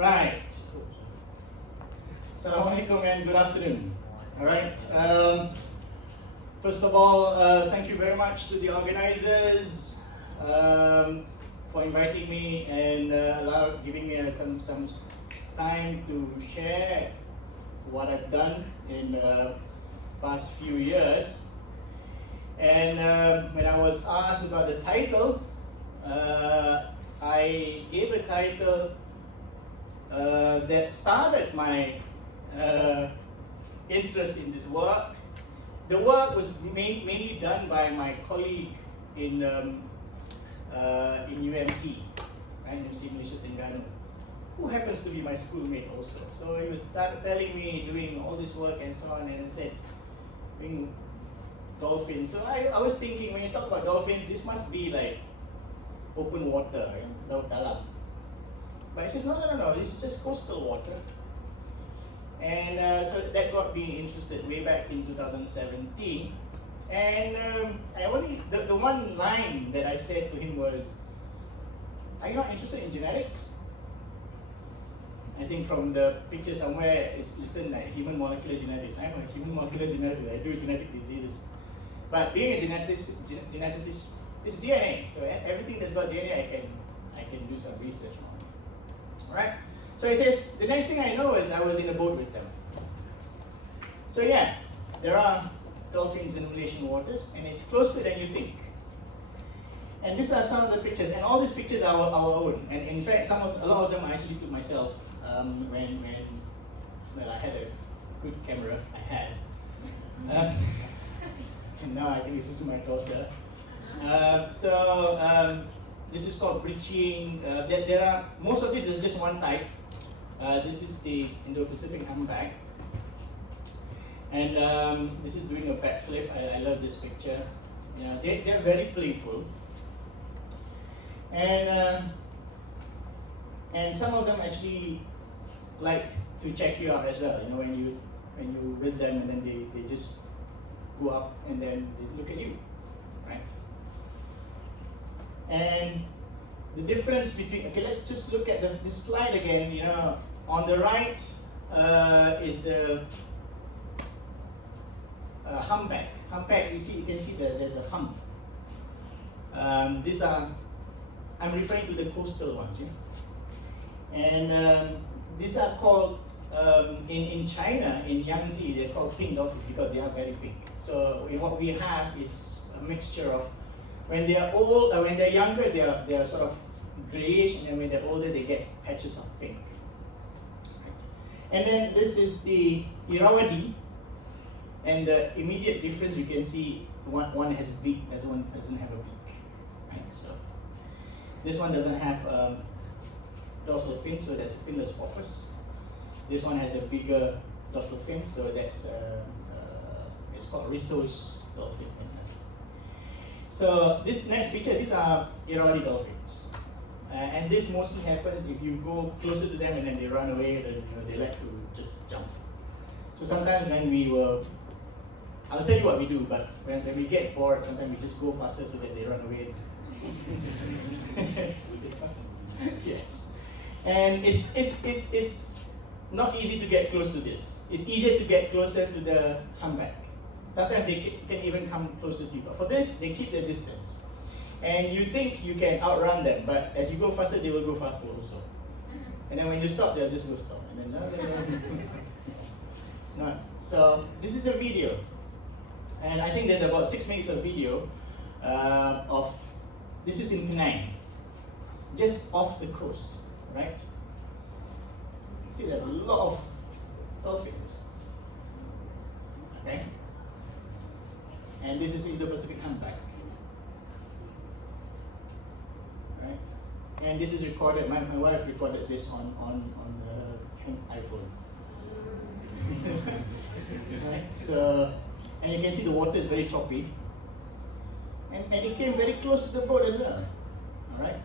Right. Assalamualaikum and good afternoon. Alright. First of all, thank you very much to the organizers for inviting me and giving me some time to share what I've done in the past few years. And when I was asked about the title, I gave a title that started my interest in this work. The work was mainly done by my colleague in UMT, right, Universiti Malaysia, who happens to be my schoolmate also. So he was telling me doing all this work and so on, and said, doing dolphins. So I was thinking, when you talk about dolphins, this must be like open water, laut dalam. But he says, no, this is just coastal water. And so that got me interested way back in 2017. And the one line that I said to him was, are you not interested in genetics? I think from the picture somewhere it's written like human molecular genetics. I'm a human molecular geneticist, I do genetic diseases. But being a geneticist is DNA. So everything that's got DNA, I can do some research on. Alright? So he says, the next thing I know is I was in a boat with them. So yeah, there are dolphins in Malaysian waters, and it's closer than you think. And these are some of the pictures, and all these pictures are our own. And in fact, a lot of them I actually took myself when I had a good camera. I had. And now I think this is my daughter. This is called breaching. There are most of this is just one type. This is the Indo-Pacific humpback, and this is doing a backflip. I love this picture. Yeah, they're very playful, and some of them actually like to check you out as well. When you with them, and then they just go up and then they look at you, right? And the difference between, okay, let's just look at this slide again. On the right is the humpback. Humpback, you can see that there's a hump. These are, I'm referring to the coastal ones, and these are called, in China, in Yangtze, they're called pink dolphins because they are very pink. So what we have is a mixture of, when they are old, when they're younger, they are sort of grayish, and then when they're older, they get patches of pink. Right. And then this is the Irrawaddy, and the immediate difference you can see, one has a beak, that one doesn't have a beak. Right. So this one doesn't have dorsal fin, so that's finless porpoise. This one has a bigger dorsal fin, so that's it's called Risso's dolphin. So this next picture, these are Irrawaddy dolphins, and this mostly happens if you go closer to them and then they run away. Then they like to just jump. So sometimes when I'll tell you what we do, but when we get bored, sometimes we just go faster so that they run away. Yes, and it's not easy to get close to this. It's easier to get closer to the humpback. Sometimes they can even come closer to you. But for this, they keep their distance. And you think you can outrun them, but as you go faster, they will go faster also. And then when you stop, they'll just go stop. And then no. So this is a video. And I think there's about 6 minutes of video this is in Penang, just off the coast, right? You see there's a lot of dolphins. Okay? And this is Indo-Pacific humpback, right? And this is recorded. My wife recorded this on the iPhone. Right? So, and you can see the water is very choppy, and it came very close to the boat as well. All right.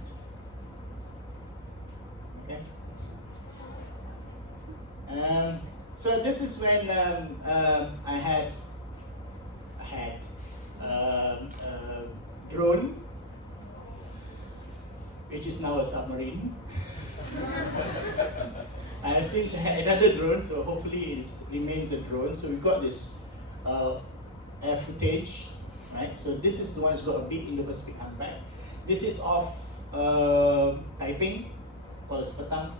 Okay. So this is when I had drone, which is now a submarine. I have since had another drone, so hopefully it remains a drone. So we've got this air footage, right? So this is the one that's got a big Indo-Pacific humpback. This is off Taiping, called Sepetang.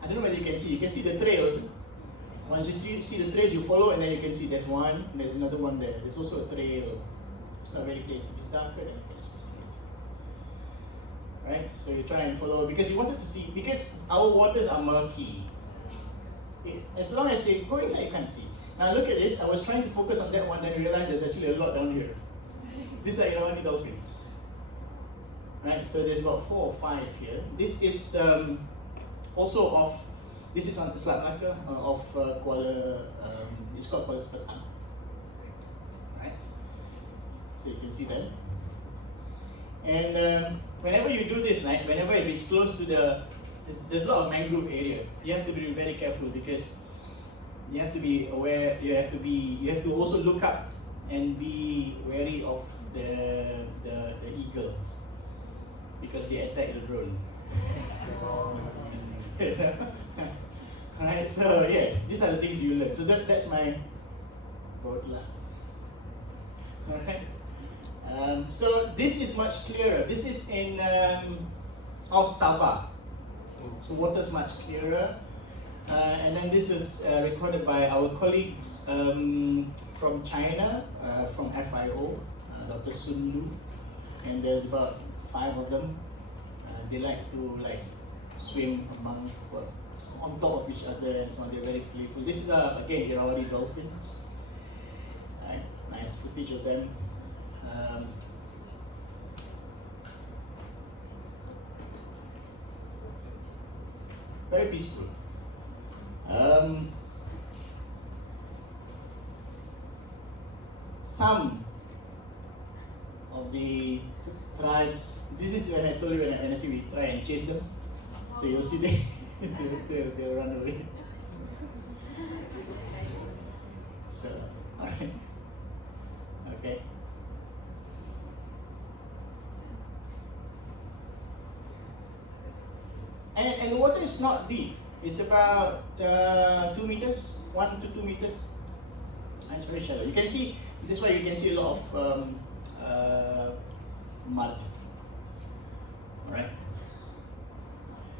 I don't know whether you can see the trails. Once you see the trails, you follow, and then you can see there's one, and there's another one there. There's also a trail. It's not very clear. If it's darker, then you can actually see it. Right? So you try and follow, because you wanted to see, because our waters are murky. As long as they go inside, you can't see. Now look at this. I was trying to focus on that one, then realized there's actually a lot down here. These are Irrawaddy dolphins. Right? So there's about 4 or 5 here. This is also off. This is on the Selat Melaka of Kuala. It's called Kuala Sepetang. Right. So you can see them. And whenever you do this, right, whenever it's close to there's a lot of mangrove area. You have to be very careful because you have to be aware. You have to also look up and be wary of the eagles because they attack the drone. Alright, so yes, these are the things you learn. So that's my boat lah. Alright. So this is much clearer. This is in off Sabah. So water's much clearer. And then this was recorded by our colleagues from China, from FIO, Dr. Sun Lu. And there's about 5 of them. They like to swim amongst, just on top of each other, and so on. They're very playful. This is again Irrawaddy dolphins. Right, nice footage of them. Very peaceful. Some of the tribes. This is when I told you when I say we try and chase them. So you'll see they'll run away. So, alright. Okay. And the water is not deep. It's about 2 meters, 1 to 2 meters. And it's very shallow. You can see, this is why you can see a lot of mud. Alright.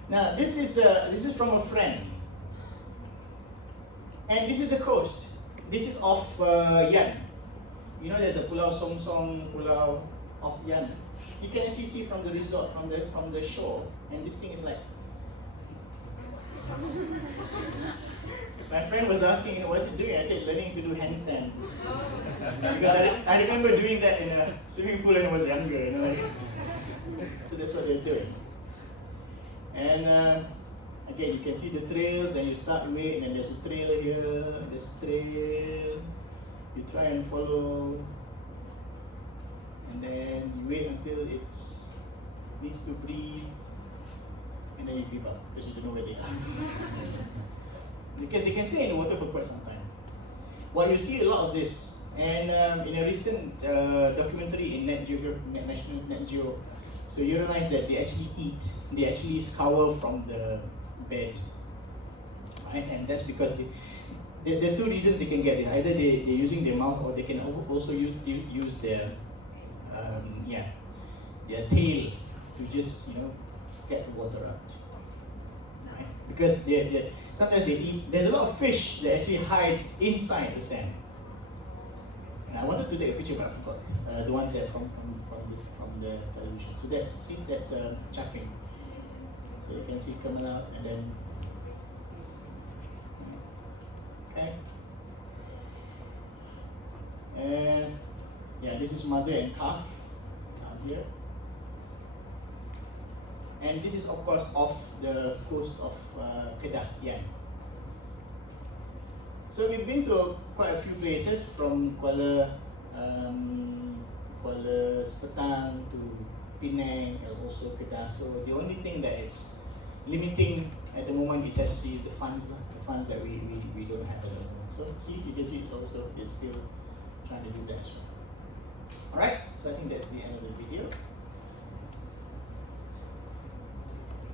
Now this is from a friend, and this is the coast. This is off Yan. You know, there's a Pulau Song Song, Pulau of Yan. You can actually see from the resort, from the shore, and this thing is like. My friend was asking, what's it doing? I said, learning to do handstand. Because I remember doing that in a swimming pool when I was younger. So that's what they're doing. And again, you can see the trails, then you start away, and then there's a trail here, there's a trail. You try and follow, and then you wait until it needs to breathe, and then you give up because you don't know where they are. Because they can stay in the water for quite some time. Well, you see a lot of this, and in a recent documentary in National Net Geo, so you realize that they actually scour from the bed, right? And that's because there are 2 reasons they can get it. Either they're using their mouth, or they can also use their tail to just get the water out. Right? Because sometimes they eat. There's a lot of fish that actually hides inside the sand. And I wanted to take a picture, but I forgot. The ones that from the television. So that's chaffing. So you can see coming out, and then okay. And this is mother and calf down here. And this is of course off the coast of Kedah, Yan. So we've been to quite a few places, from Kuala Sepetang to Penang, and also Kedah. So the only thing that is limiting at the moment is actually the funds that we don't have at the moment. So see, you can see they're still trying to do that as well. Alright, so I think that's the end of the video.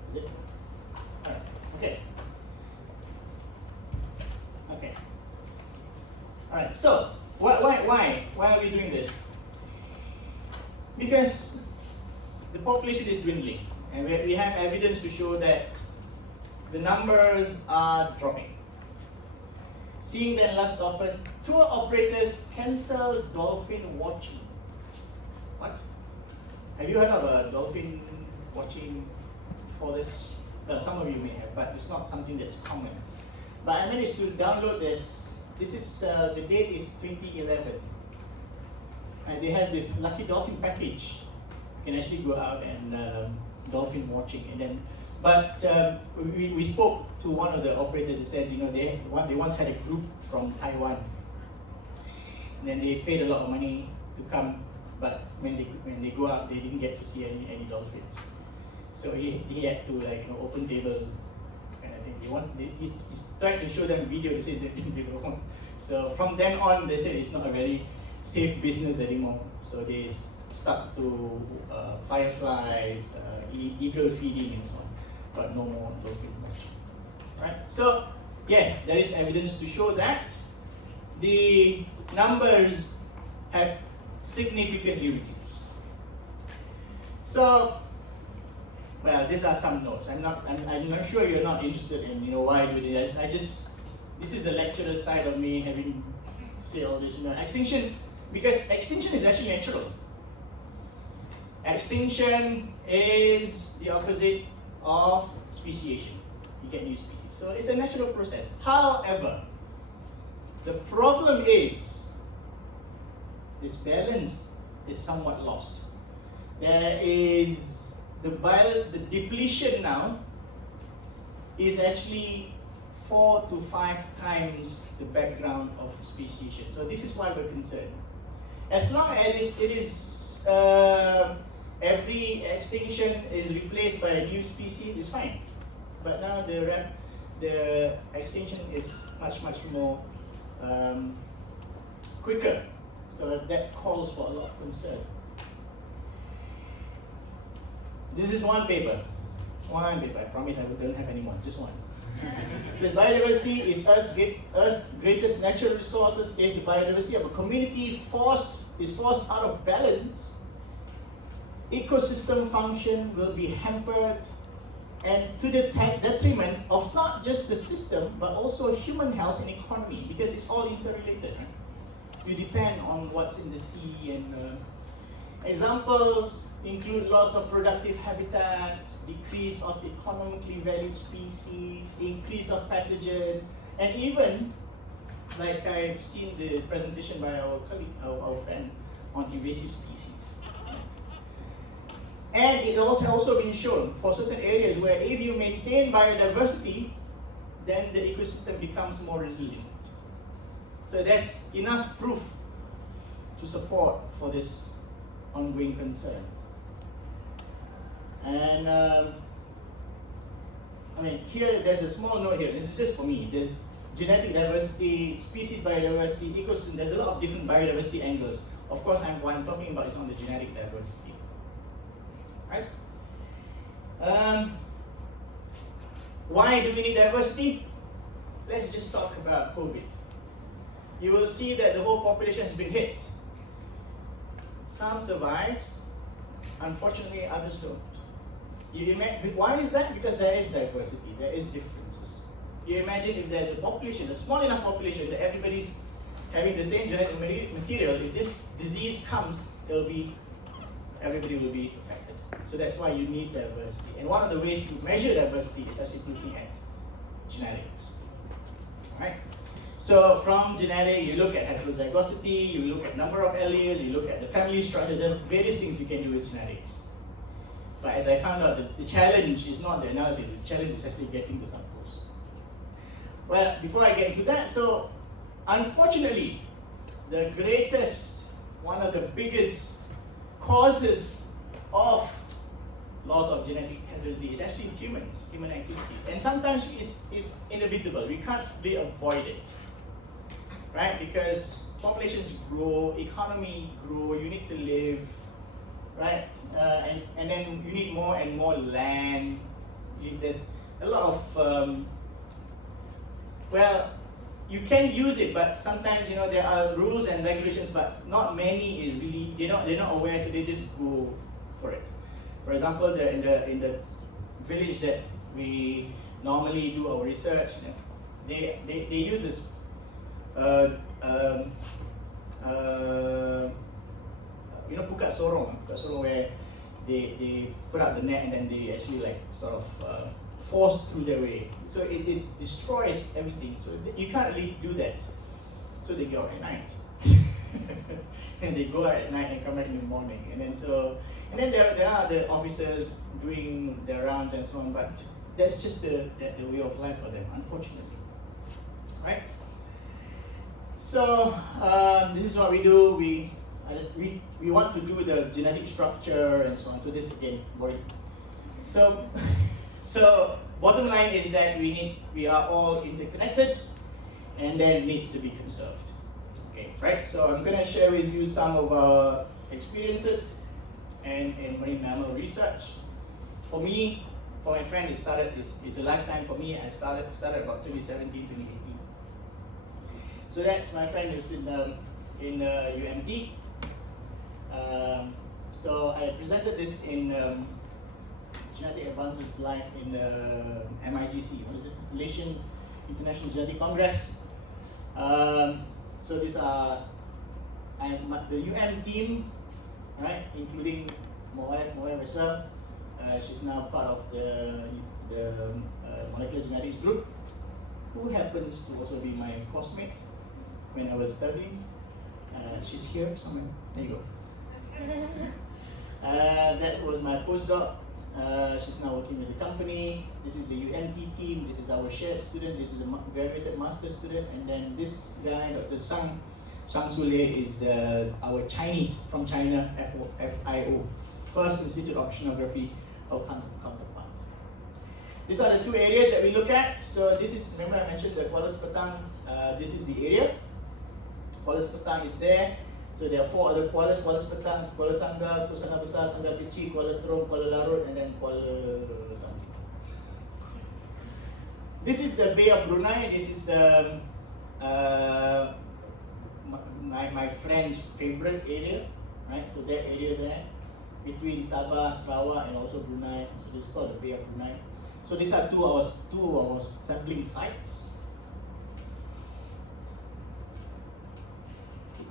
Is it? Alright, okay. So why are we doing this? Because the population is dwindling, and we have evidence to show that the numbers are dropping. Seeing them less often, tour operators cancel dolphin watching. What? Have you heard of a dolphin watching for this? Well, some of you may have, but it's not something that's common. But I managed to download this. This is the date is 2011, and they have this lucky dolphin package. You can actually go out and dolphin watching, and then. But we spoke to one of the operators. They said, they once had a group from Taiwan, and then they paid a lot of money to come, but when they go out, they didn't get to see any dolphins. So he had to open table kind of thing. He's trying to show them video. They said they don't want. So from then on, they said it's not a very safe business anymore. So they stuck to fireflies, eagle feeding, and so on. But no more dolphin watching. Right? So yes, there is evidence to show that the numbers have significantly reduced. So, well, these are some notes. I'm not sure you're not interested in why I do it. This is the lecturer side of me having to say all this. Extinction, because extinction is actually natural. Extinction is the opposite of speciation. You get new species. So it's a natural process. However, the problem is this balance is somewhat lost. There is the depletion now is actually 4 to 5 times the background of speciation. So this is why we're concerned. As long as it is every extinction is replaced by a new species, it's fine. But now the extinction is much more quicker. So that calls for a lot of concern. This is one paper. I promise I don't have any more, just one. It says biodiversity is Earth's greatest natural resources. If the biodiversity of a community is forced out of balance, ecosystem function will be hampered, and to the detriment of not just the system but also human health and economy, because it's all interrelated. Right? You depend on what's in the sea, and examples include loss of productive habitats, decrease of economically valued species, increase of pathogen, and even, like I've seen the presentation by our colleague, our friend, on invasive species. And it also been shown for certain areas where if you maintain biodiversity, then the ecosystem becomes more resilient. So there's enough proof to support for this ongoing concern. And here there's a small note here. This is just for me. There's genetic diversity, species biodiversity, ecosystem. There's a lot of different biodiversity angles. Of course, what I'm talking about is on the genetic diversity. Right? Why do we need diversity? Let's just talk about COVID. You will see that the whole population has been hit. Some survives, unfortunately others don't. Why is that? Because there is diversity, there is differences. You imagine if there's a population, a small enough population that everybody's having the same genetic material, if this disease comes, everybody will be affected. So that's why you need diversity. And one of the ways to measure diversity is actually looking at genetics. Right? So from genetic, you look at heterozygosity, you look at number of alleles, you look at the family structure. There are various things you can do with genetics. But as I found out, the challenge is not the analysis, the challenge is actually getting the samples. Well, before I get into that, so unfortunately, one of the biggest causes of loss of genetic heredity is actually human activities. And sometimes it's inevitable, we can't really avoid it. Right? Because populations grow, economy grow, you need to live, right? And then you need more and more land. There's a lot of, you can use it, but sometimes there are rules and regulations, but not many is really they're not aware, so they just go for it. For example, in the village that we normally do our research, they use this pukat sorong where they put out the net and then they actually like sort of force through their way. So it destroys everything. So you can't really do that. So they go out at night. And they go out at night and come back in the morning. And then there are the officers doing their rounds and so on, but that's just the way of life for them, unfortunately. Right? So this is what we do. We want to do the genetic structure and so on. So this again, boring. So bottom line is that we are all interconnected, and then needs to be conserved. Okay, right? So I'm gonna share with you some of our experiences in marine mammal research. For me, for my friend, it's a lifetime. For me, I started about 2017, 2018. So that's my friend who's in UMT. So I presented this in Genetic Advances Live in the MIGC, Malaysian International Genetic Congress. So these are the team, right, including Moab as well. She's now part of the molecular genetics group, who happens to also be my classmate when I was studying. She's here somewhere. There you go. That was my postdoc. She's now working with the company. This is the UMT team. This is our shared student. This is a graduated master student. And then this guy, Dr. Shang Sule, is our Chinese from China, FIO, First Institute of Oceanography of counterpart. These are the two areas that we look at. So this is, remember I mentioned the Kuala Sepetang. This is the area. Kuala Sepetang is there. So there are four other Kualas: Kuala Sepetang, Kuala Sanggar, Kuala Besar, Sanggar Kecil, Kuala Terong, Kuala Larut, and then Kuala something. This is the Bay of Brunei. This is my friend's favorite area, right? So that area there, between Sabah, Sarawak, and also Brunei. So this is called the Bay of Brunei. So these are two of our sampling sites.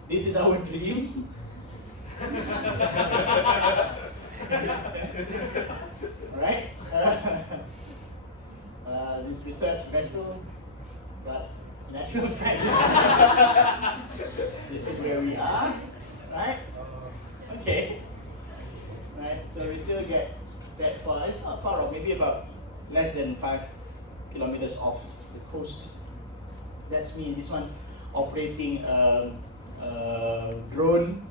This is our dream. Right? This research vessel, but in actual fact, this is where we are, right? Okay. Right, so we still get that far. It's not far off, maybe about less than 5 kilometers off the coast. That's me, this one operating drone.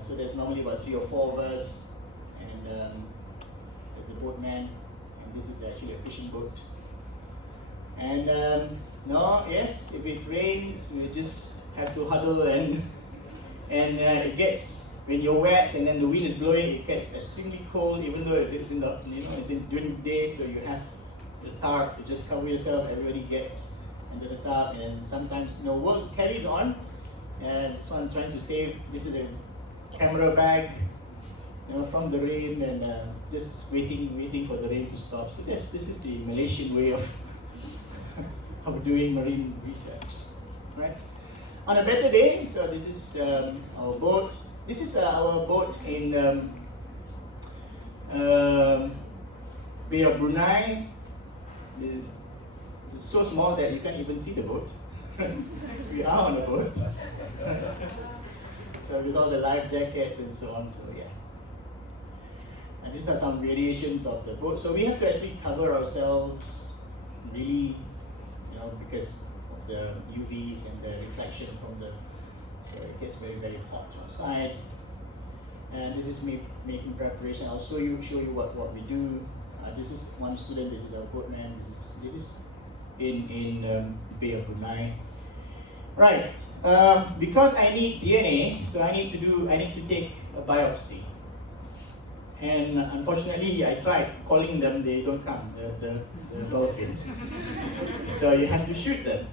So there's normally about 3 or 4 of us, and there's the boatman, and this is actually a fishing boat. And yes, if it rains, we just have to huddle, and it gets, when you're wet and then the wind is blowing, it gets extremely cold, even though it's in the it's during the day, so you have the tarp to just cover yourself. Everybody gets under the tarp, and then sometimes work carries on. And so I'm trying to save. This is a camera bag, from the rain, and just waiting for the rain to stop. So this is the Malaysian way of of doing marine research, right? On a better day, so this is our boat. This is our boat in Bay of Brunei. It's so small that you can't even see the boat. We are on a boat. So with all the life jackets and so on, so yeah. And these are some variations of the boat. So we have to actually cover ourselves really, because of the UVs and the reflection from the, so it gets very, very hot outside. And this is me making preparation. I'll show you what we do. This is one student. This is our boatman. This is in Bay of Brunei. Right. Because I need DNA, so I need to take a biopsy. And unfortunately, I tried calling them. They don't come. The dolphins. So you have to shoot them.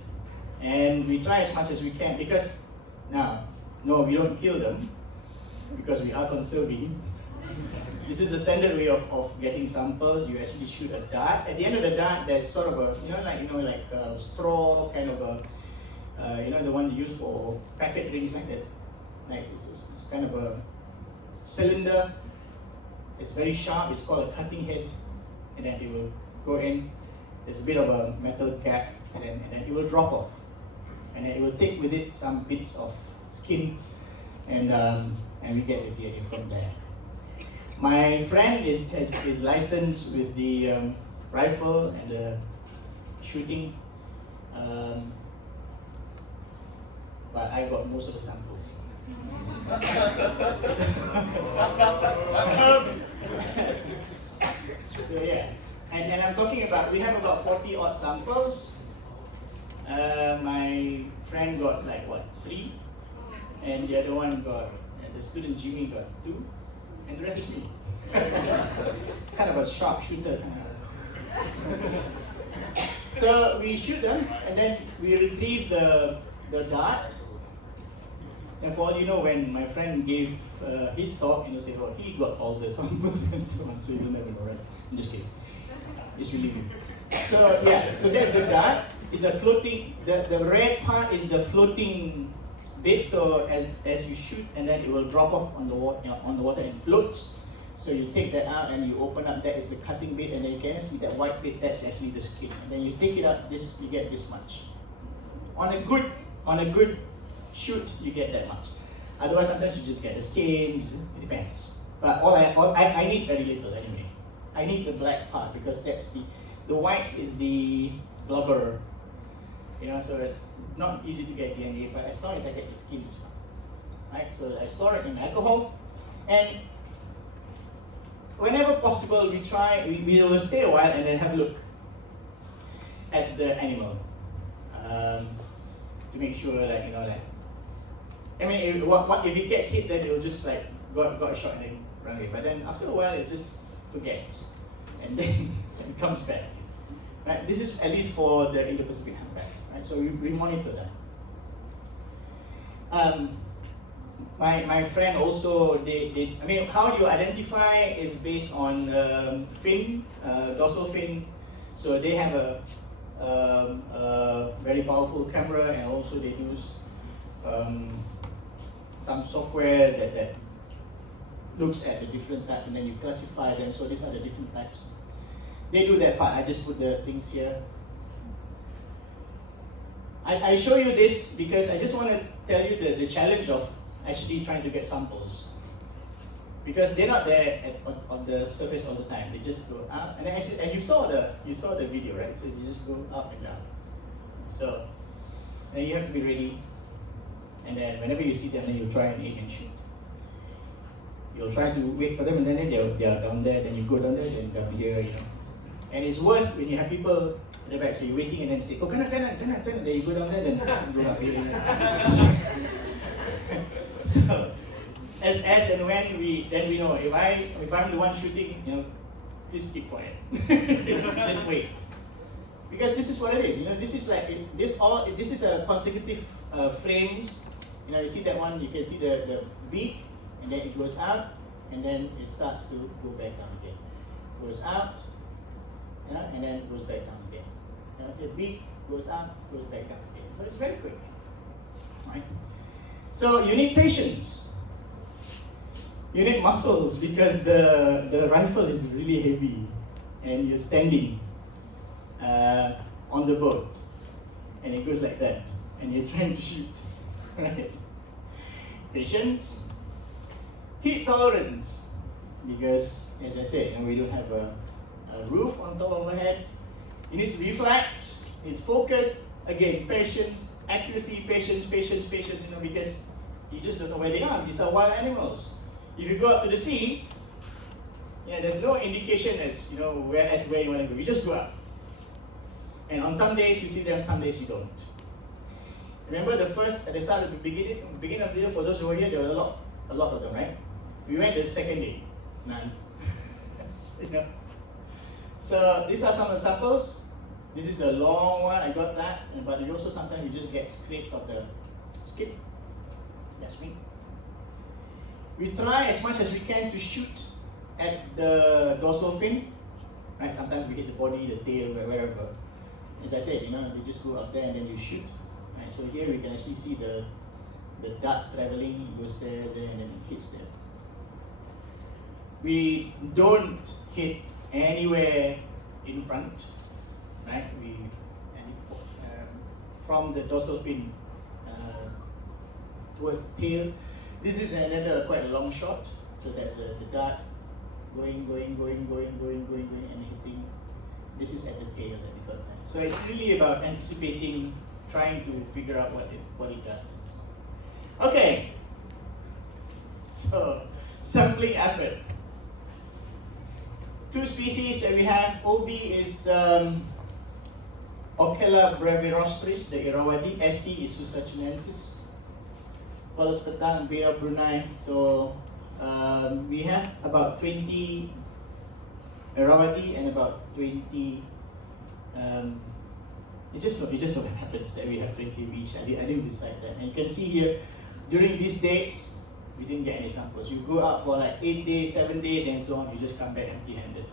And we try as much as we can because now, no, we don't kill them because we are conserving. This is a standard way of getting samples. You actually shoot a dart. At the end of the dart, there's sort of a, like a straw kind of a, the one you use for packet drinks like that. Like it's kind of a cylinder. It's very sharp. It's called a cutting head, and then it will go in. There's a bit of a metal cap, and then it will drop off, and then it will take with it some bits of skin, and we get the DNA from there. My friend is licensed with the rifle and the shooting, but I got most of the samples. So yeah, and I'm talking about, we have about 40 odd samples. My friend got like 3, and the other one got, and the student Jimmy got 2, and the rest is me. Kind of a sharp shooter kind of. So we shoot them, and then we retrieve the dart. And for all you know, when my friend gave his talk, said, oh, he got all the samples and so on, so you don't never know, right? I'm just kidding. It's really good. So yeah, so that's the dart. It's a floating, the red part is the floating bit, so as you shoot, and then it will drop off on the water and floats. So you take that out and you open up, that is the cutting bit, and then you can see that white bit, that's actually the skin. And then you take it out, you get this much. On a good shoot, you get that much. Otherwise, sometimes you just get the skin, it depends. But I need very little anyway. I need the black part because that's the white is the blubber. So it's not easy to get DNA, but as long as I get the skin, it's fine. Right? So I store it in alcohol, and whenever possible, we will stay a while and then have a look at the animal to make sure that if it gets hit, then it will just like got a shot and then run away. But then after a while, it just forgets and then it comes back. Right? This is at least for the Indo-Pacific humpback. Right? So we monitor that. My friend also, how you identify is based on fin, dorsal fin. So they have a very powerful camera, and also they use some software that looks at the different types, and then you classify them. So these are the different types. They do that part. I just put the things here. I show you this because I just want to tell you the challenge of actually trying to get samples, because they're not there on the surface all the time. They just go up, and you saw the video, right? So you just go up and down. So then you have to be ready, and then whenever you see them, then you try and aim and shoot. You'll try to wait for them, and then they are down there. Then you go down there, then down here, And it's worse when you have people at the back. So you're waiting, and then say, "Oh, kanan." Then you go down there, then you go up here. So, as and when we know, if I'm the one shooting, please keep quiet. Just wait, because this is what it is. This is like this is a consecutive frames. You see that one. You can see the beak, and then it goes out, and then it starts to go back down again. Goes out, and then goes back down again. The beak goes out, goes back down again. So it's very quick, right? So you need patience. You need muscles, because the rifle is really heavy, and you're standing on the boat, and it goes like that, and you're trying to shoot, right? Patience, heat tolerance, because as I said, we don't have a roof on top of our head. You need reflex, it's focus, again, patience, accuracy, patience, because you just don't know where they are. These are wild animals. If you go up to the sea, there's no indication as where you want to go. You just go up. And on some days you see them, some days you don't. Remember at the start of the beginning of the year, for those who were here, there were a lot of them, right? We went the second day, none. So these are some of the samples. This is a long one, I got that, but you also sometimes you just get scrapes of the skin. That's me. We try as much as we can to shoot at the dorsal fin. Right? Sometimes we hit the body, the tail, wherever. As I said, they just go up there and then you shoot. Right? So here we can actually see the dart traveling, it goes there, and then it hits there. We don't hit anywhere in front, right? From the dorsal fin towards the tail. This is another quite a long shot. So that's the dart going, and hitting. This is at the tail that we got there. So it's really about anticipating, trying to figure out what it does. Okay. So sampling effort. Two species that we have. OB is Ocella brevirostris, the Irrawaddy. SC is Susachinensis. Palus petang, Bea Brunei. So we have about 20 Irrawaddy and about 20. It just so happens that we have 20 of each. I didn't decide that. And you can see here, during these dates, we didn't get any samples. You go out for like 8 days, 7 days, and so on. You just come back empty-handed.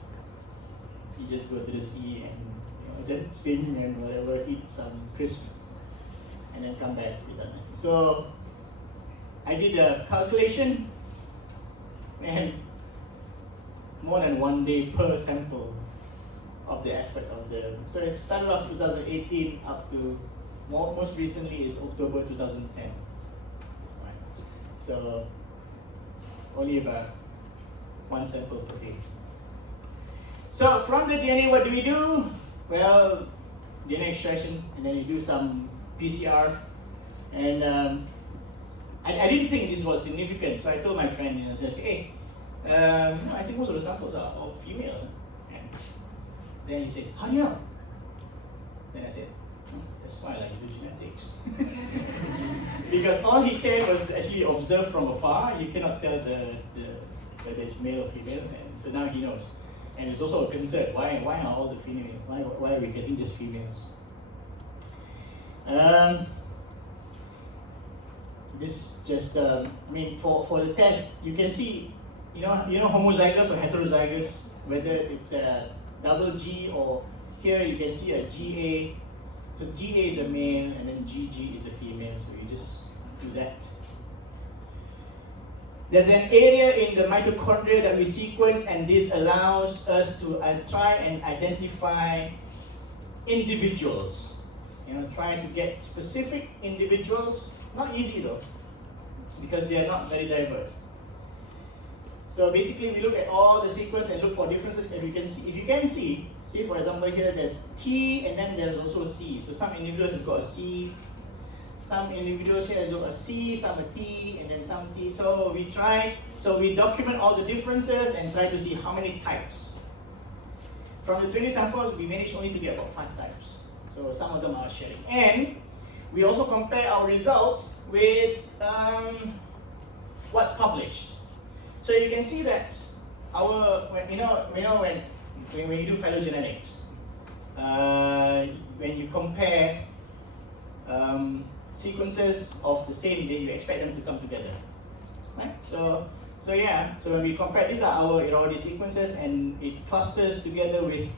You just go to the sea and just sing and whatever, eat some crisp, and then come back without nothing. So I did a calculation, and more than 1 day per sample of the effort of the. So it started off 2018 up to most recently is October 2010. Right. So only about 1 sample per day. So from the DNA, what do? Well, DNA extraction, and then you do some PCR, and I didn't think this was significant, so I told my friend, hey, I think most of the samples are all female. And then he said, how do you know? Then I said, that's why I like to do genetics. Because all he can was actually observe from afar. You cannot tell whether it's male or female, and so now he knows. And it's also a concern. Why are all the female? Why are we getting just females? This just for the test, you can see homozygous or heterozygous, whether it's a double G or here you can see a GA. So GA is a male and then GG is a female. So you just do that. There's an area in the mitochondria that we sequence, and this allows us to try and identify individuals. Try to get specific individuals. Not easy though, because they are not very diverse. So basically, we look at all the sequence and look for differences. And we can see, if you can see for example here, there's T and then there's also a C. So some individuals have got a C. Some individuals here have got a C, some a T, and then some T. So we document all the differences and try to see how many types. From the 20 samples, we managed only to get about 5 types. So some of them are sharing. And we also compare our results with what's published. So you can see that when you do phylogenetics, when you compare sequences of the same day, you expect them to come together, right? So when we compare, these are our Irrawaddy sequences, and it clusters together with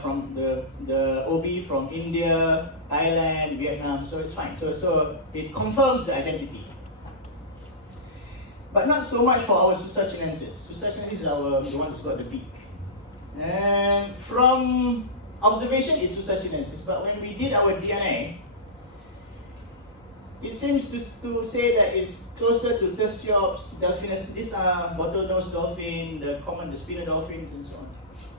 from the OB from India, Thailand, Vietnam, so it's fine. So it confirms the identity. But not so much for our Susachinensis. Susachinensis is the one that's got the beak. And from observation is Susachinensis, but when we did our DNA, it seems to say that it's closer to Tursiops, Delphinus. These are bottlenose dolphin, the spinner dolphins, and so on.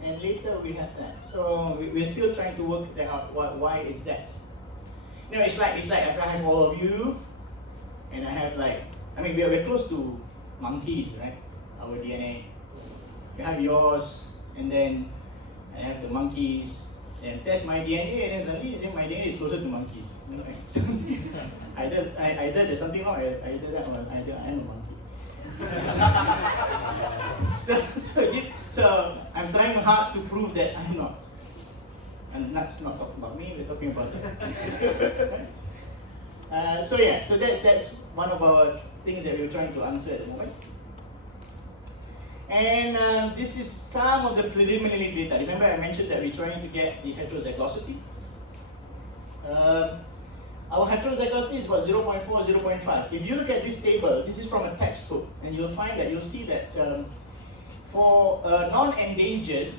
And later we had that. So we're still trying to work that out. Why is that? It's like I have all of you, and I have we're close to monkeys, right? Our DNA. You have yours, and then I have the monkeys, and test my DNA, and then suddenly my DNA is closer to monkeys. Either there's something wrong, either that or either I'm a monkey. So I'm trying hard to prove that I'm not. And that's not talking about me, we're talking about them. So that's one of our things that we're trying to answer at the moment. And this is some of the preliminary data. Remember I mentioned that we're trying to get the heterozygosity. Our heterozygosity is about 0.4, 0.5. If you look at this table, this is from a textbook, and you'll see that for non-endangered,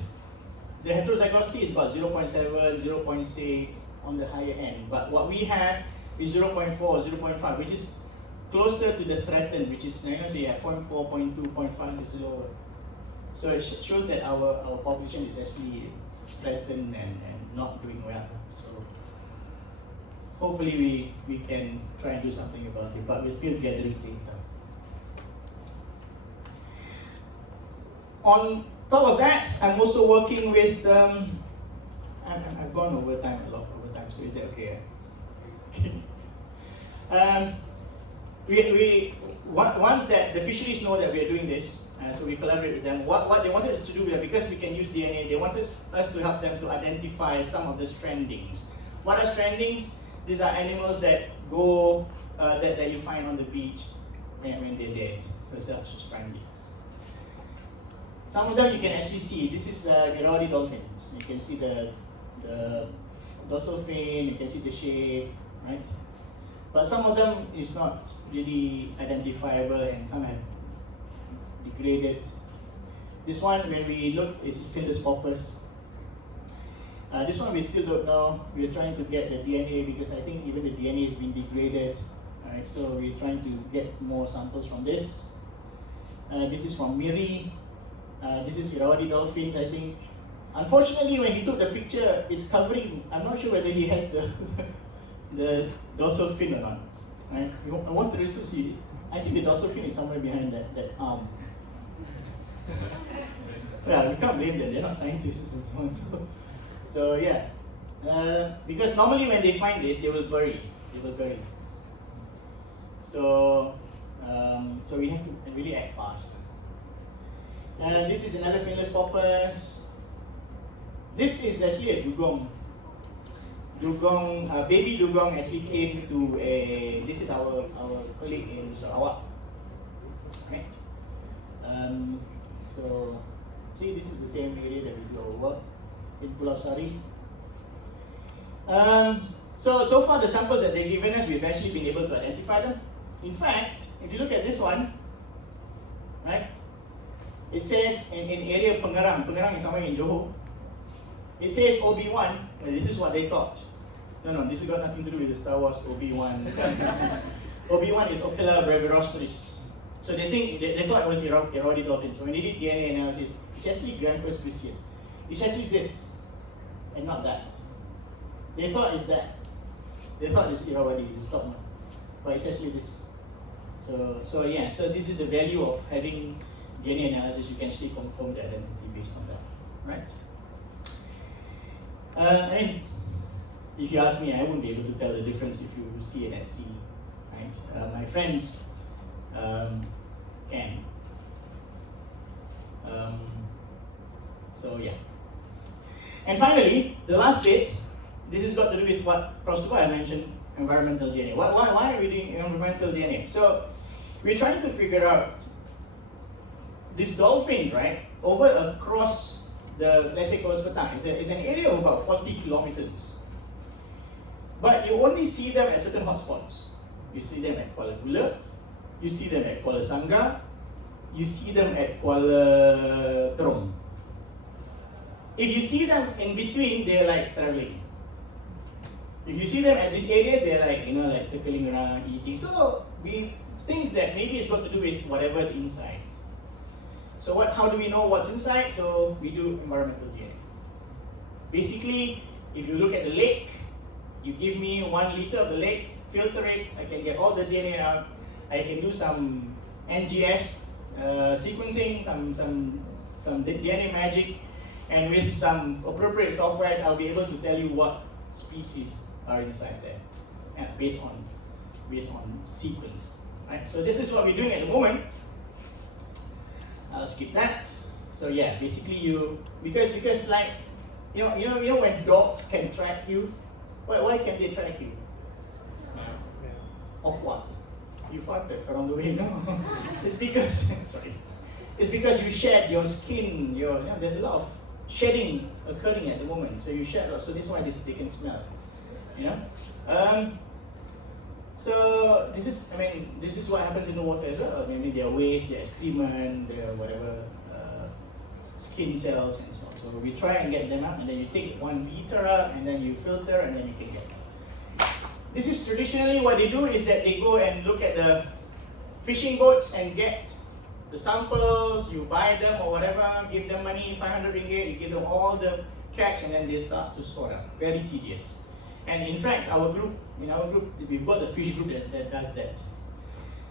the heterozygosity is about 0.7, 0.6 on the higher end. But what we have is 0.4, 0.5, which is closer to the threatened, which is, so you have 0.4, 0.2, 0.5 is lower. So it shows that our population is actually threatened and not doing well. So hopefully we can try and do something about it, but we're still gathering data. On top of that, I'm also working with, I've gone over time a lot, so is that okay? Once that the fisheries know that we are doing this, so we collaborate with them. What they wanted us to do, because we can use DNA, they wanted us to help them to identify some of the strandings. What are strandings? These are animals that go, that you find on the beach when they're dead. So such strandings. Some of them you can actually see. This is Irrawaddy dolphins. You can see the dorsal fin, you can see the shape, right? But some of them is not really identifiable, and some have degraded. This one, when we looked, is Phyllis poppers. This one we still don't know. We're trying to get the DNA because I think even the DNA has been degraded. Alright, so we're trying to get more samples from this. This is from Miri. This is Irrawaddy dolphins, I think. Unfortunately, when he took the picture, it's covering. I'm not sure whether he has the dorsal fin or not. Right? I wanted to see. I think the dorsal fin is somewhere behind that arm. Well, we can't blame them. They're not scientists and so on. So yeah, because normally when they find this, they will bury. So we have to really act fast. This is another finless poppers. This is actually a dugong. Baby dugong actually came to a. This is our colleague in Sarawak. Right. So see, this is the same area that we do our work in Pulau Sari. So far the samples that they've given us, we've actually been able to identify them. In fact, if you look at this one, right, it says in area Pengerang is somewhere in Johor. It says OB1, well, this is what they thought. No, this has got nothing to do with the Star Wars OB1. OB1 is Opila brevirostris. So they thought it was Irrawaddy dolphin. So when they did DNA analysis, it's actually Grampus crucius. It's actually this, and not that. They thought it's that. They thought it's Irrawaddy, it's a stop one. But it's actually this. So this is the value of having DNA analysis. You can actually confirm the identity based on that, right? And if you ask me, I won't be able to tell the difference if you see it at sea, right? My friends can. So yeah. And finally, the last bit, this has got to do with what Prof. Suba mentioned, environmental DNA. Why are we doing environmental DNA? So we're trying to figure out this dolphin, right, over across the, let's say, Kuala Sepetang. It's an area of about 40 kilometers. But you only see them at certain hotspots. You see them at Kuala Gula, you see them at Kuala Sangga, you see them at Kuala Terong. If you see them in between, they're like traveling. If you see them at this area, they're like, like circling around, eating. So we think that maybe it's got to do with whatever's inside. So how do we know what's inside? So we do environmental DNA. Basically, if you look at the lake, you give me 1 liter of the lake, filter it, I can get all the DNA out. I can do some NGS sequencing, some DNA magic, and with some appropriate softwares, I'll be able to tell you what species are inside there, based on sequence. Right? So this is what we're doing at the moment. I'll skip that. So yeah, basically because like You know when dogs can track you? Why can they track you? Of what? You farted along the way? No. It's because sorry. It's because you shed your skin. There's a lot of shedding occurring at the moment. So you shed a lot. So this is why they can smell. So this is what happens in the water as well. Maybe their waste, their excrement, their whatever skin cells and so on. So we try and get them out, and then you take 1 liter out, and then you filter, and then you can get. This is traditionally what they do is that they go and look at the fishing boats and get the samples. You buy them or whatever, give them money, 500 ringgit. You give them all the catch, and then they start to sort out. Very tedious. And in fact, in our group, we've got the fish group that does that.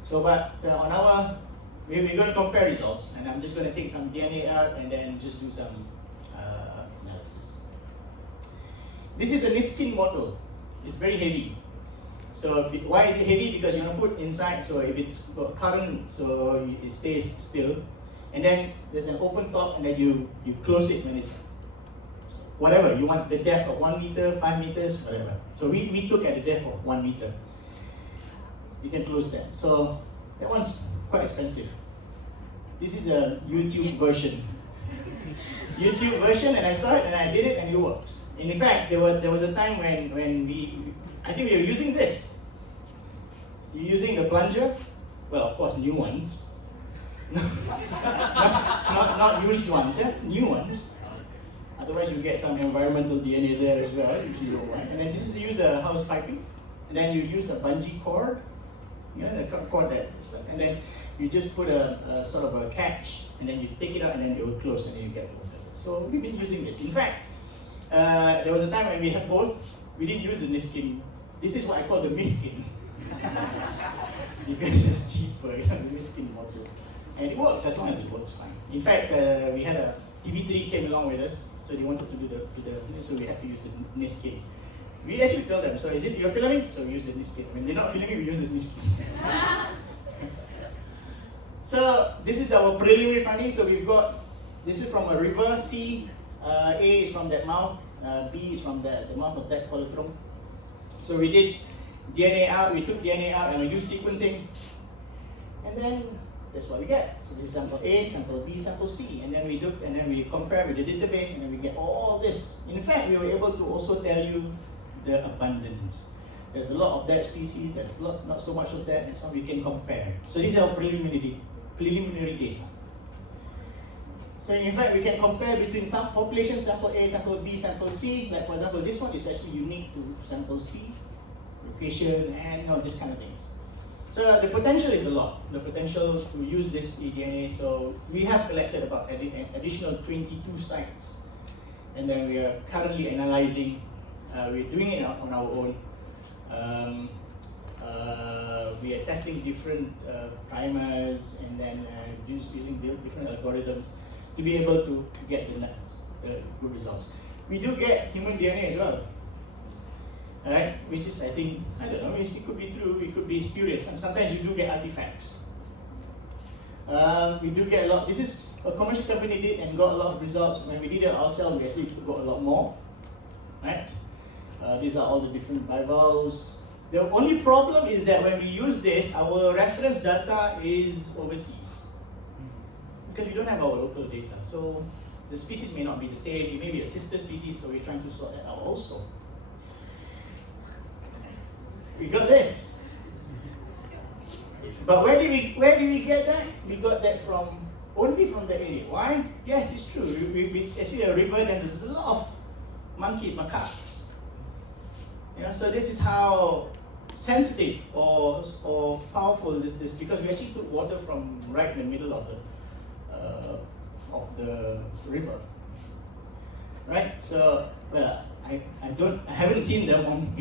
So, but we're going to compare results, and I'm just going to take some DNA out and then just do some analysis. This is a Niskin bottle. It's very heavy. So why is it heavy? Because you want to put inside, so if it's got current, so it stays still. And then there's an open top, and then you close it when it's whatever you want, the depth of 1 meter, 5 meters, whatever. So we took at the depth of 1 meter. You can close that. So that one's quite expensive. This is a YouTube version. YouTube version, and I saw it and I did it, and it works. And in fact, there was a time when I think we were using this. You're using the plunger, well, of course, new ones. not used ones, new ones. Otherwise, you get some environmental DNA there as well, which you don't want. And then this is use a house piping, and then you use a bungee cord, the cord that stuff, and then you just put a sort of a catch, and then you take it out, and then it will close, and then you get water. So we've been using this. In fact, there was a time when we had both. We didn't use the Niskin. This is what I call the Miskin. Because it's cheaper, the Miskin bottle. And it works, as long as it works fine. In fact, we had a TV3 came along with us, so they wanted to do so we had to use the Niskin. We actually tell them, so is it you're filming? So we use the Niskin. When they're not filming, we use the Niskin. So this is our preliminary finding. So we've got, this is from a river, C, A is from that mouth, B is from the mouth of that colaterum. So we did DNA out, we took DNA out, and we do sequencing. And then that's what we get. So this is sample A, sample B, sample C, and then we look, and then we compare with the database, and then we get all this. In fact, we were able to also tell you the abundance. There's a lot of that species, there's not so much of that, and so we can compare. So these are our preliminary data. So in fact, we can compare between some population, sample A, sample B, sample C. Like for example, this one is actually unique to sample C, location, and this kind of things. So the potential is a lot. The potential to use this eDNA. So we have collected about an additional 22 sites, and then we are currently analyzing. We're doing it on our own. We are testing different primers, and then using different algorithms to be able to get the good results. We do get human DNA as well. Alright, which is, I think, I don't know, it could be true, it could be spurious. Sometimes you do get artifacts. We do get a lot. This is a commercial company did and got a lot of results. When we did it ourselves, we actually got a lot more. Right? These are all the different bivalves. The only problem is that when we use this, our reference data is overseas. Because we don't have our local data. So the species may not be the same, it may be a sister species, so we're trying to sort that out also. We got this. But where did we get that? We got that only from the area. Why? Yes, it's true. We see a river, then there's a lot of monkeys, macaques. So this is how sensitive or powerful this is, because we actually took water from right in the middle of the river. Right? So well, I haven't seen them on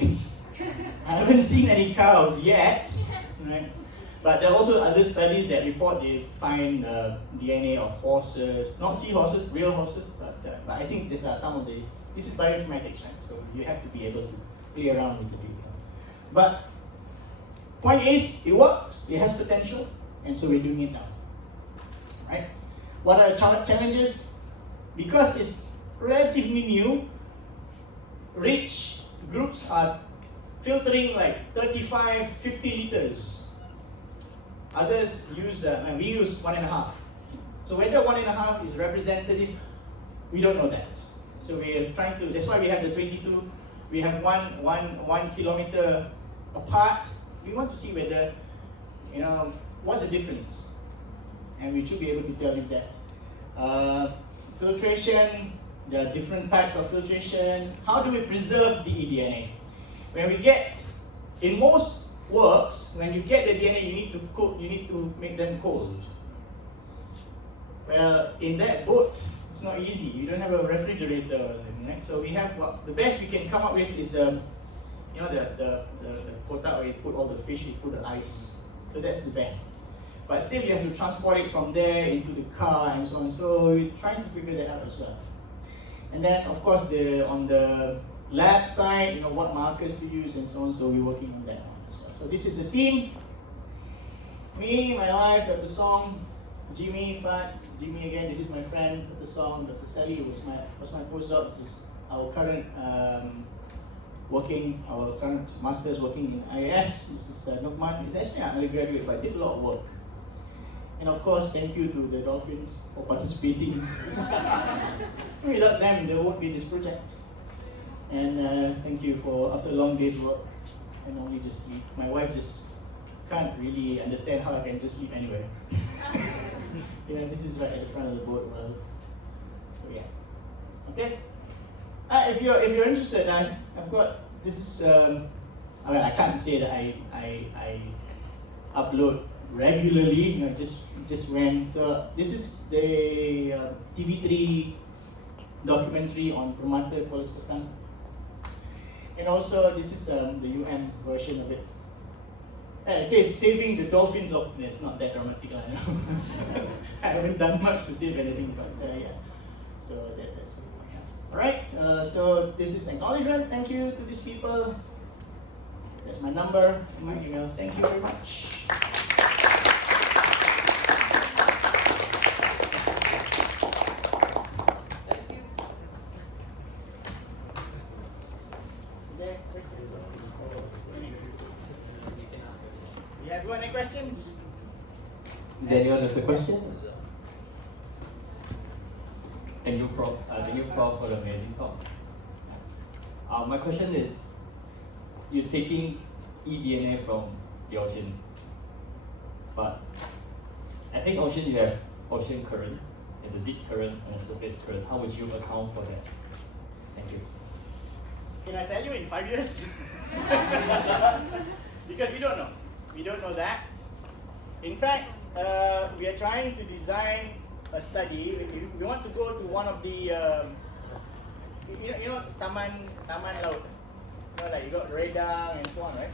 I haven't seen any cows yet, right? But there are also other studies that report they find DNA of horses, not seahorses, real horses, but I think these are some of this is bioinformatics, right? So you have to be able to play around with the data. But point is, it works, it has potential, and so we're doing it now, right? What are challenges? Because it's relatively new. Rich groups are filtering like 35, 50 liters. Others use, and we use 1.5. So whether 1.5 is representative, we don't know that. So we are trying to, that's why we have the 22, we have one kilometer apart. We want to see whether, what's the difference? And we should be able to tell you that. Filtration, there are different types of filtration. How do we preserve the eDNA? When we get, in most works, when you get the DNA, you need to cook, you need to make them cold. Well, in that boat, it's not easy. You don't have a refrigerator, right? So we have the best we can come up with is the quota where you put all the fish, you put the ice. So that's the best. But still, you have to transport it from there into the car and so on. So we're trying to figure that out as well. And then, of course, on the lab side, what markers to use and so on. So we're working on that one as well. So this is the team. Me, my wife, Dr. Song, Jimmy, Fat, Jimmy again. This is my friend, Dr. Song, Dr. Sally, who was my postdoc. This is our current our current master's working in IAS. This is Nukman. He's actually an undergraduate, but did a lot of work. And of course, thank you to the Dolphins for participating. Without them, there won't be this project. And thank you for, after a long day's work, and only just sleep. My wife just can't really understand how I can just sleep anywhere. This is right at the front of the boat. Well, so yeah. Okay. If you're interested, I've got this is. I can't say that I upload regularly. Just when. So this is the TV3 documentary on Permata Poloscotan. And also, this is the UN version of it. It says saving the dolphins of. It's not that dramatic, I haven't done much to save anything, but yeah. So that's what we have. Alright, so this is acknowledgement. Thank you to these people. That's my number and my emails. Thank you very much. Any questions? Is there anyone with a question? Thank you, Prof, for the amazing talk. My question is, you're taking eDNA from the ocean, but I think ocean you have ocean current, you have the deep current and the surface current. How would you account for that? Thank you. Can I tell you in 5 years? Because we don't know. We don't know that. In fact, we are trying to design a study. We want to go to one of the, taman laut. Like you got radar and so on, right?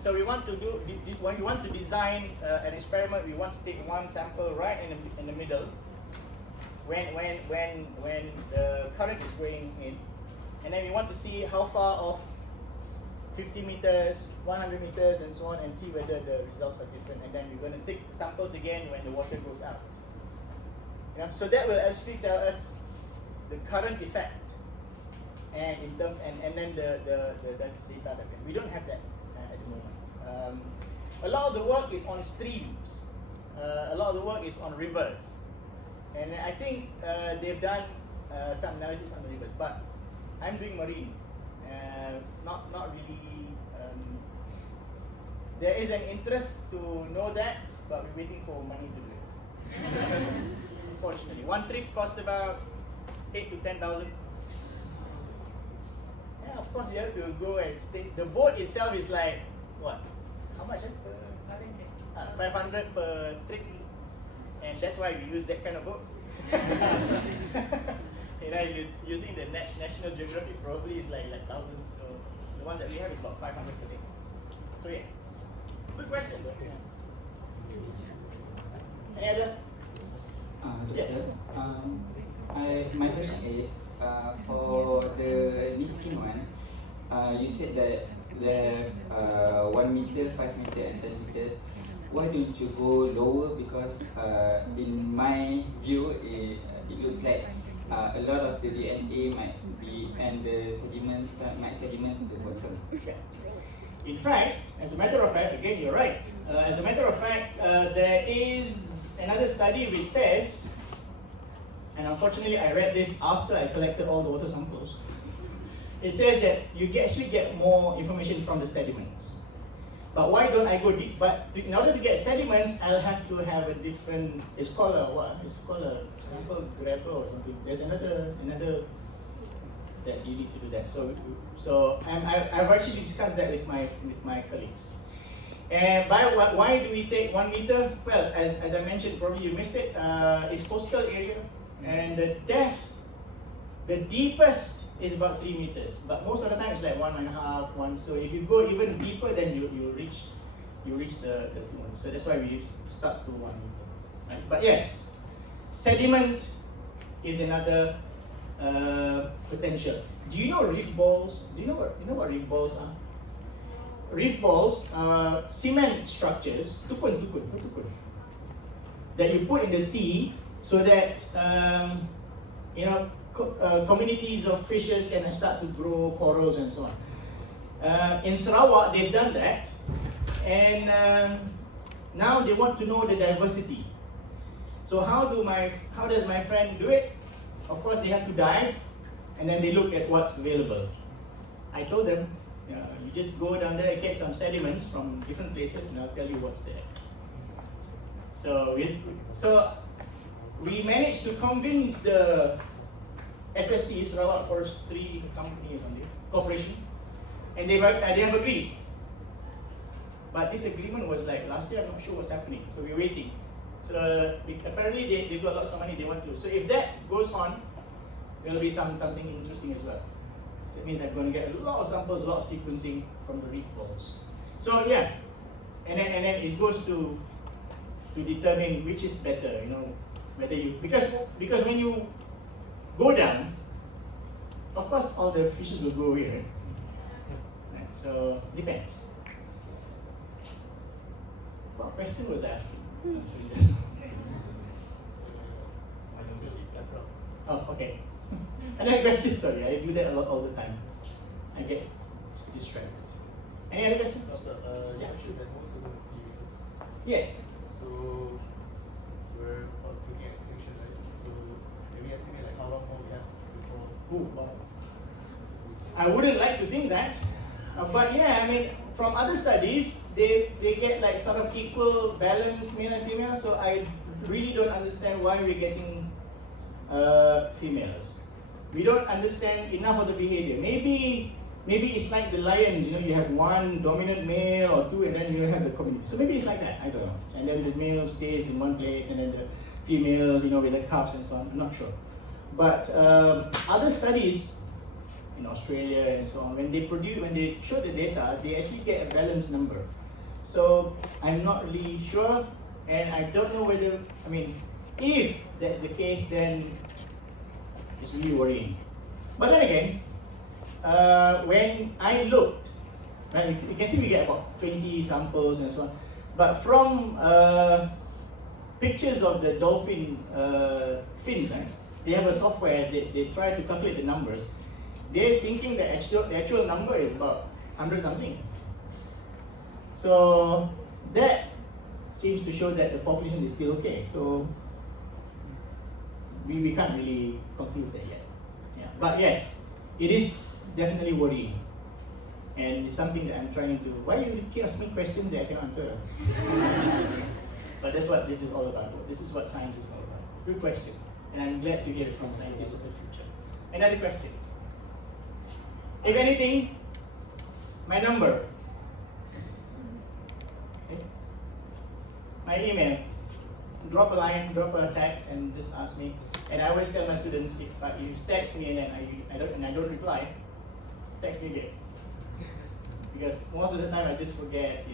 So we want to do. When we want to design an experiment, we want to take one sample right in the middle. When the current is going in, and then we want to see how far off. 50 meters, 100 meters, and so on, and see whether the results are different. And then we're going to take the samples again when the water goes out. So that will actually tell us the current effect, and then the data that we don't have that at the moment. A lot of the work is on streams. A lot of the work is on rivers, and I think they've done some analysis on the rivers. But I'm doing marine. Not really. There is an interest to know that, but we're waiting for money to do it. Unfortunately, one trip cost about 8 to 10,000. Yeah, of course you have to go and stay. The boat itself is like what? How much? 500 per trip, and that's why we use that kind of boat. Using the National Geographic probably is like thousands. So the ones that we have is about 500 per day. So yeah, good question. Any other? Doctor, Yes. My question is for the miskin one. You said that they have 1 meter, 5 meter, and 10 meters. Why don't you go lower? Because in my view, it looks like a lot of the DNA might be and the sediments might sediment the bottom. In fact, as a matter of fact, again, you're right. As a matter of fact, there is another study which says, and unfortunately I read this after I collected all the water samples, it says that you actually get more information from the sediments. But why don't I go deep? But in order to get sediments, I'll have to have a different, it's called a what? It's called a sample grabber or something. There's another that you need to do that. So I've actually discussed that with my colleagues. And why do we take 1 meter? Well, as I mentioned, probably you missed it. It's coastal area, and the depth, the deepest is about 3 meters. But most of the time it's like 1.5, 1. So if you go even deeper, then you reach the 2. So that's why we start to 1 meter. Right? But yes, sediment is another potential. Do you know reef balls? Do you know what reef balls are? Reef balls are cement structures, tukun, that you put in the sea so that communities of fishes can start to grow corals and so on. In Sarawak, they've done that, and now they want to know the diversity. So how does my friend do it? Of course, they have to dive, and then they look at what's available. I told them, you just go down there and get some sediments from different places, and I'll tell you what's there. So we managed to convince the SFC, Sarawak Forestry Company or something, corporation, and they have agreed. But this agreement was like last year. I'm not sure what's happening, so we're waiting. So apparently they got lots of money they want to. So if that goes on, there will be something interesting as well. So that means I'm going to get a lot of samples, a lot of sequencing from the reef balls. So yeah, and then it goes to determine which is better. Whether you because when you go down, of course all the fishes will go away, right? So depends. What question was asking? Oh, okay. Another question, sorry, I do that a lot all the time. I get distracted. Any other questions? You mentioned that most of them are females. Yes. So we're looking at extinction, right? So can we estimate like how long more we have before? Oh, wow. I wouldn't like to think that. But yeah, I mean, from other studies, they get like sort of equal balance, male and female. So I really don't understand why we're getting females. We don't understand enough of the behavior. Maybe it's like the lions. You have one dominant male or two, and then you have the community. So maybe it's like that. I don't know. And then the male stays in one place, and then the females, with the cubs and so on. I'm not sure. But other studies in Australia and so on, when they show the data, they actually get a balanced number. So I'm not really sure, and I don't know whether, if that's the case, then it's really worrying. But then again, when I looked, right, you can see we get about 20 samples and so on, but from pictures of the dolphin fins, right, they have a software, they try to calculate the numbers. They're thinking the actual number is about 100 something. So that seems to show that the population is still okay. So we can't really conclude that yet. Yeah. But yes, it is definitely worrying. And it's something that I'm trying to, why you keep asking questions that I can answer? But that's what this is all about. This is what science is all about. Good question. And I'm glad to hear it from scientists of the future. Any other questions? If anything, my number, okay. My email, drop a line, drop a text, and just ask me. And I always tell my students, if you text me and then I don't reply, text me again, because most of the time I just forget,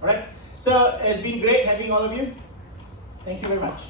All right. So it's been great having all of you. Thank you very much.